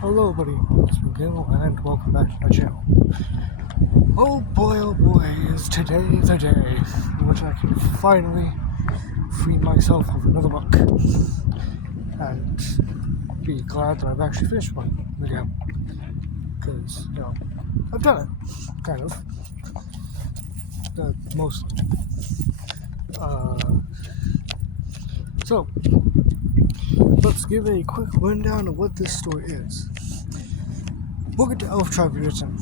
Hello buddy, it's Miguel and welcome back to my channel. Oh boy, is today the day in which I can finally free myself of another book and be glad that I've actually finished one video. Because, I've done it, kind of. Mostly. So, let's give a quick rundown of what this story is. Book to Elf Tribe Written,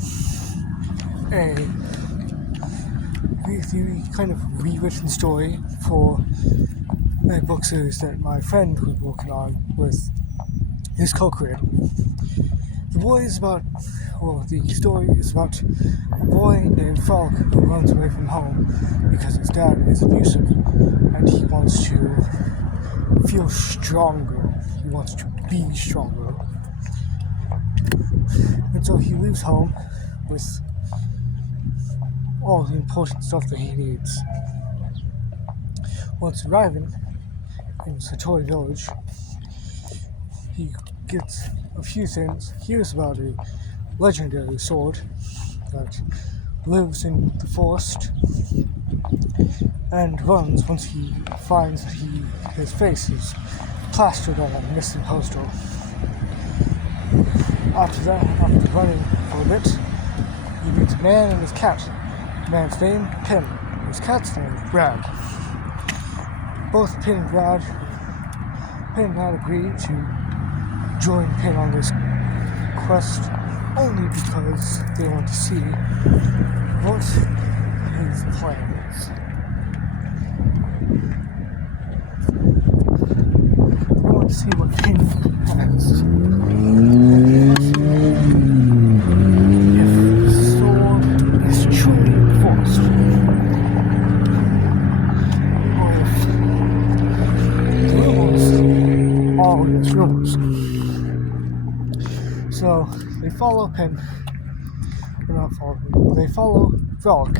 a kind of rewritten story for a book series that my friend was working on with his co-creator. The story is about a boy named Frog who runs away from home because his dad is abusive and he wants to feel stronger. He wants to be stronger. And so he leaves home with all the important stuff that he needs. Once arriving in Satori Village, he gets a few things. He hears about a legendary sword that lives in the forest and runs once he finds that his face is plastered on a missing poster. After running for a bit, he meets a man and his cat. The man's name, Pin. His cat's name, Brad. Both Pin and Brad agree to join Pin on this quest only because they want to see what his plan is. They want to see what Pin has. If the sword is truly forced, or if the rumors are just rumors. So they follow Pin. They follow Frog,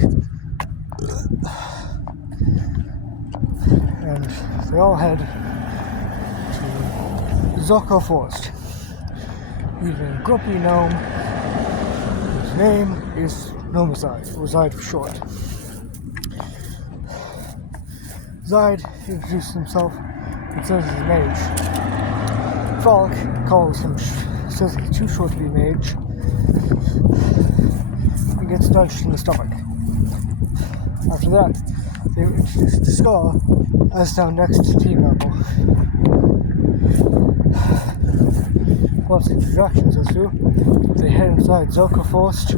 and they all head to Zoko Forest. Even a grumpy gnome whose name is Gnomazide, or Zide for short. Zide introduces himself and says he's a mage. Frog says he's too short to be a mage, and gets nudged in the stomach. After that, they introduce the Scar as their next team member. Once the introductions are through, they head inside Zoko Forest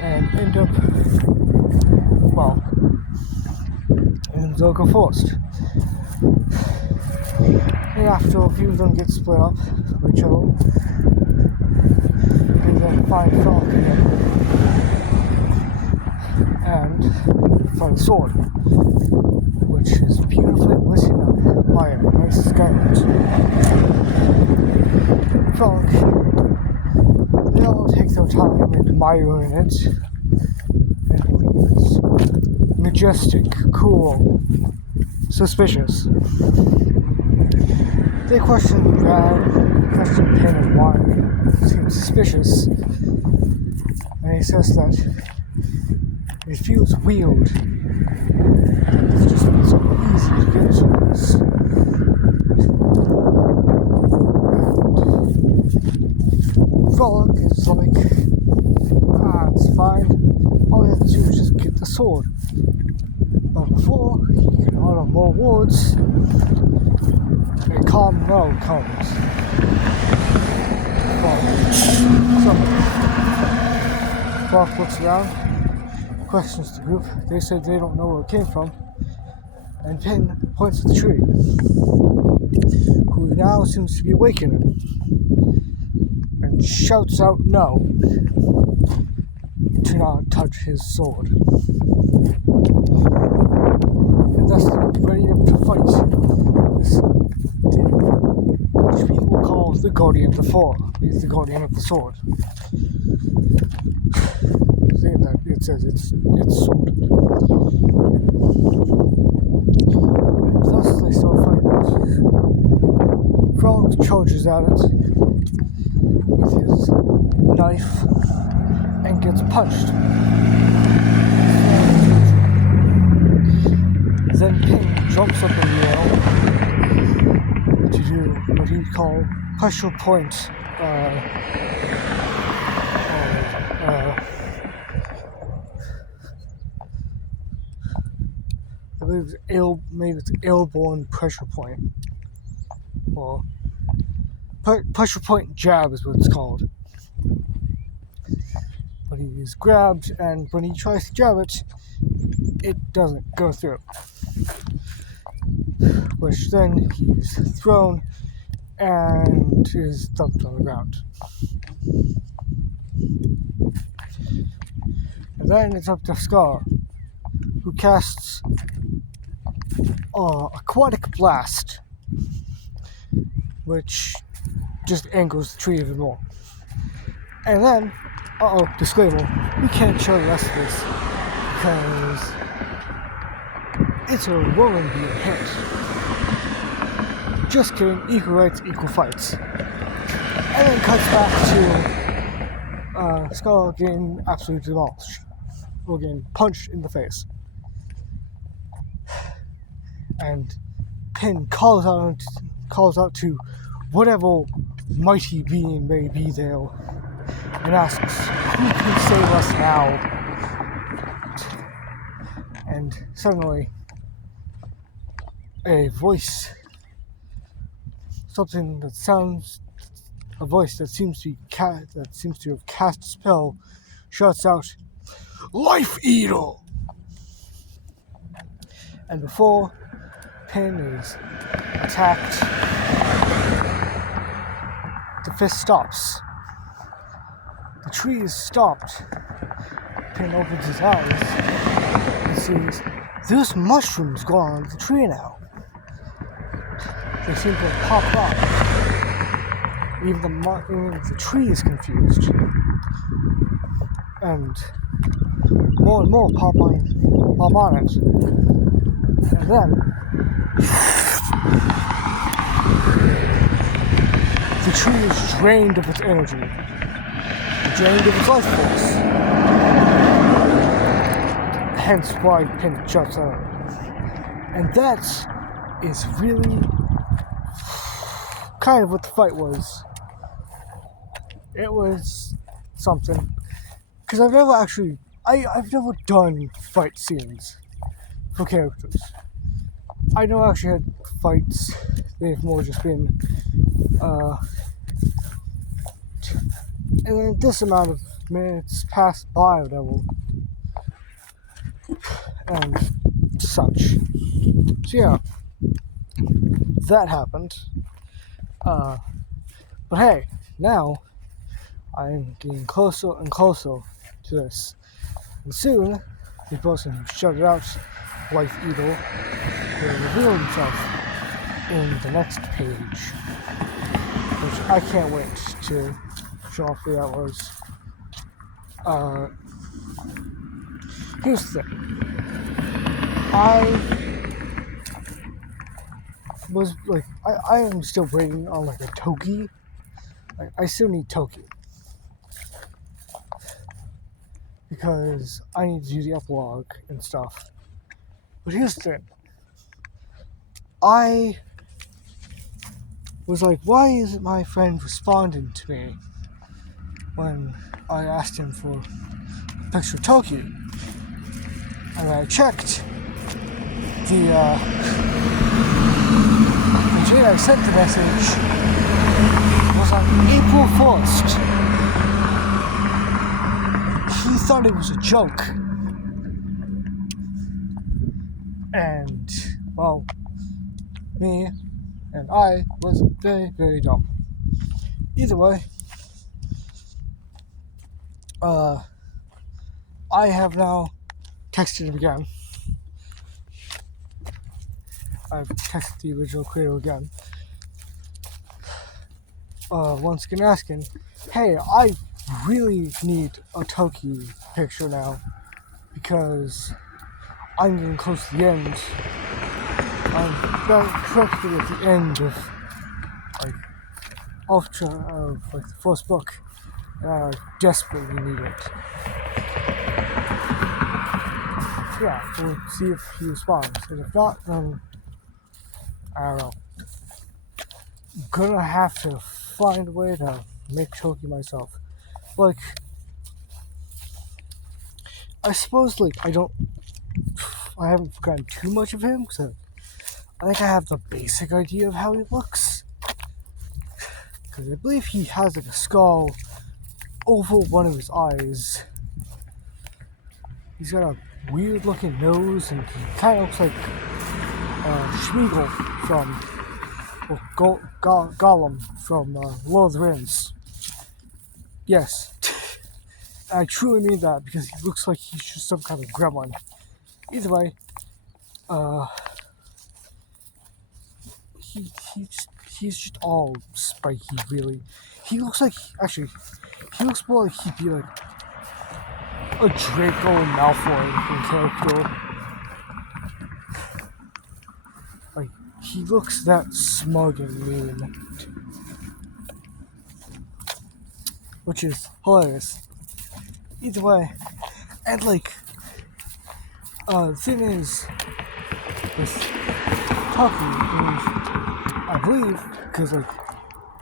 and end up, in Zoko Forest. And after a few of them get split up from each other, they then find Frog again and find a sword, which is beautifully lit up by a nice skylight. Frog, they all take their time admiring it, and it's majestic, cool, suspicious. They question Pin and why it seems suspicious, and he says that it feels weird. It's just so easy to get to this. Frog is like, it's fine. All you have to do is just get the sword. But before he can utter more words, a calm no comes. Frog looks around, questions the group. They said they don't know where it came from, and Pin points at the tree, who now seems to be awakening, and shouts out no to not touch his sword. And thus they're ready to fight this which people call the Guardian of the Four. He's the Guardian of the Sword. Saying that it says it's sword. And thus they start fighting. Frog charges at it with knife and gets punched. Then Pin jumps up in the air to do what he'd call pressure point. I believe maybe it's airborne pressure point. Or pressure point jab is what it's called. But he's grabbed, and when he tries to jab it, it doesn't go through. Which then he's thrown and is dumped on the ground. And then it's up to Scar, who casts Aquatic Blast, which just angles the tree even more. And then, disclaimer, we can't show the rest of this because it's a woman being hit. Just kidding, equal rights, equal fights. And then cuts back to Skull getting absolutely demolished, or getting punched in the face. And Pin calls out to whatever mighty being may be there and asks, who can save us now? And suddenly a voice, a voice that seems to have cast a spell, shouts out, "Life Eater!" And before Pin is attacked, the fist stops. The tree is stopped. Pin opens his eyes and sees there's mushrooms growing on the tree now. They seem to have popped up. Even the tree is confused. And more pop on it. And then the tree is drained of its energy, drained of its life force. Hence why Pin jumps out. And that is really kind of what the fight was. It was something. Because I've never done fight scenes for characters. I know I actually had fights. They've more just been and then this amount of minutes passed by or whatever. And such. So yeah. That happened. But hey, now I'm getting closer and closer to this. And soon, the person who shouted out Life Eater will reveal himself in the next page. Which I can't wait to show off who that was. Here's the thing. I am still waiting on like a Toki. I still need Toki. Because I need to do the epilogue and stuff. But here's the thing. I was like, why isn't my friend responding to me when I asked him for a picture of Toki? And I checked the day I sent the message was on April 1st. He thought it was a joke. And, well, me and I was very, very dumb. Either way, I have now texted him again. I've texted the original creator again. Once again asking, hey, I really need a Toki picture now because I'm getting close to the end. I'm practically at the end of the first book. and I desperately need it. Yeah, we'll see if he responds. And if not, then I don't know. I'm gonna have to find a way to make Toki myself. Like, I suppose, like, I haven't forgotten too much of him, because I think I have the basic idea of how he looks. Because I believe he has, like, a skull over one of his eyes. He's got a weird looking nose, and he kind of looks like Schmeagol from Gollum from Lord of the Rings. Yes, I truly mean that, because he looks like he's just some kind of gremlin. Either way, he's just all spiky, really. He looks like, actually, he looks more like he'd be like a Draco Malfoy in character. Like, he looks that smug and mean. Which is hilarious. Either way, and like, the thing is, with Toki, I believe, because like,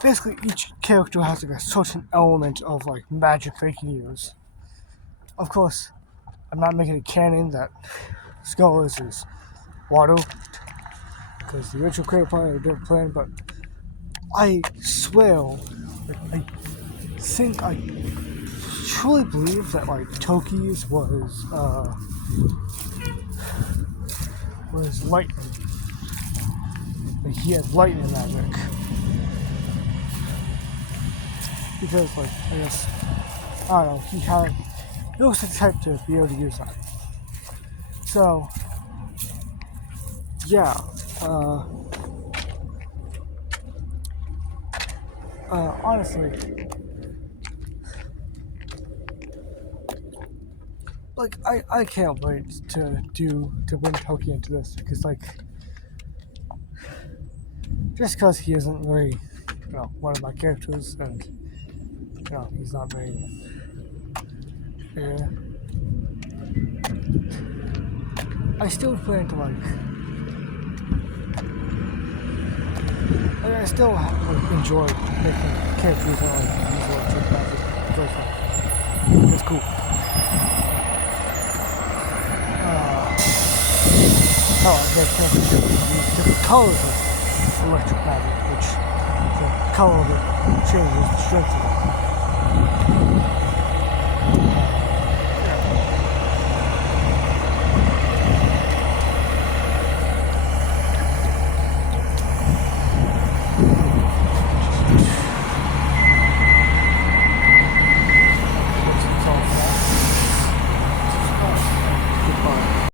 basically each character has like a certain element of like magic they can use. Of course, I'm not making it canon that Skullus is water, because the original creator plan had a different plan, but I swear, like, I think I truly believe that like Toki's was lightning. Like, he had lightning magic. Because like, I guess, I don't know, he was the type to be able to use that. So yeah, honestly, like, I can't wait to bring Toki into this, because like, just because he isn't really, one of my characters, and he's not very, I still plan to like, I still enjoy making characters that like use electric magic. It's very fun. It's cool. I make characters that use different colors of electric magic, which the color of it changes the strength of it.